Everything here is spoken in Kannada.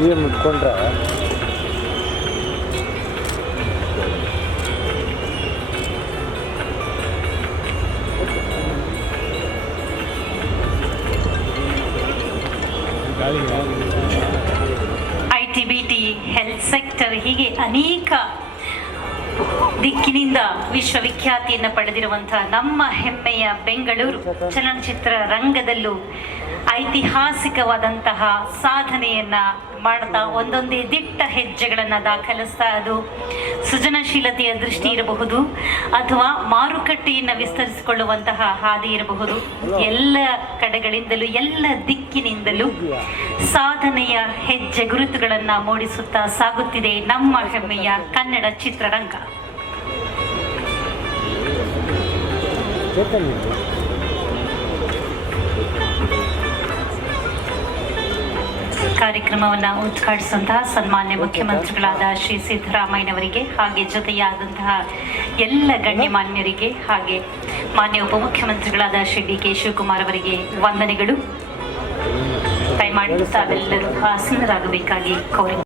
ಸಿ ಎಂ ಇಟ್ಕೊಂಡ್ರೆ I T B T health sector ಹೀಗೆ ಅನೇಕ ದಿಕ್ಕಿನಿಂದ ವಿಶ್ವವಿಖ್ಯಾತಿಯನ್ನು ಪಡೆದಿರುವಂತಹ ನಮ್ಮ ಹೆಮ್ಮೆಯ ಬೆಂಗಳೂರು ಚಲನಚಿತ್ರ ರಂಗದಲ್ಲೂ ಐತಿಹಾಸಿಕವಾದಂತಹ ಸಾಧನೆಯನ್ನ ಮಾಡ್ತಾ ಒಂದೊಂದೇ ದಿಟ್ಟ ಹೆಜ್ಜೆಗಳನ್ನು ದಾಖಲಿಸ್ತಾ ಅದು. ಸೃಜನಶೀಲತೆಯ ದೃಷ್ಟಿ ಇರಬಹುದು ಅಥವಾ ಮಾರುಕಟ್ಟೆಯನ್ನು ವಿಸ್ತರಿಸಿಕೊಳ್ಳುವಂತಹ ಹಾದಿ ಇರಬಹುದು. ಎಲ್ಲ ಕಡೆಗಳಿಂದಲೂ, ಎಲ್ಲ ದಿಕ್ಕಿನಿಂದಲೂ ಸಾಧನೆಯ ಹೆಜ್ಜೆ, ಗುರುತುಗಳನ್ನು ಮೂಡಿಸುತ್ತಾ ಸಾಗುತ್ತಿದೆ ನಮ್ಮ ಹೆಮ್ಮೆಯ ಕನ್ನಡ ಚಿತ್ರರಂಗ. ಕಾರ್ಯಕ್ರಮವನ್ನು ಉದ್ಘಾಟಿಸುವಂತಹ ಸನ್ಮಾನ್ಯ ಮುಖ್ಯಮಂತ್ರಿಗಳಾದ ಶ್ರೀ ಸಿದ್ದರಾಮಯ್ಯನವರಿಗೆ ಹಾಗೆ ಜೊತೆಯಾದಂತಹ ಎಲ್ಲ ಗಣ್ಯಮಾನ್ಯರಿಗೆ ಹಾಗೆ ಮಾನ್ಯ ಉಪಮುಖ್ಯಮಂತ್ರಿಗಳಾದ ಶ್ರೀ ಡಿ ಕೆ ಶಿವಕುಮಾರ್ ಅವರಿಗೆ ವಂದನೆಗಳು. ದಯಮಾಡಿ ತಾವೆಲ್ಲರೂ ಆಸೀನರಾಗಬೇಕಾಗಿ ಕೋರಿ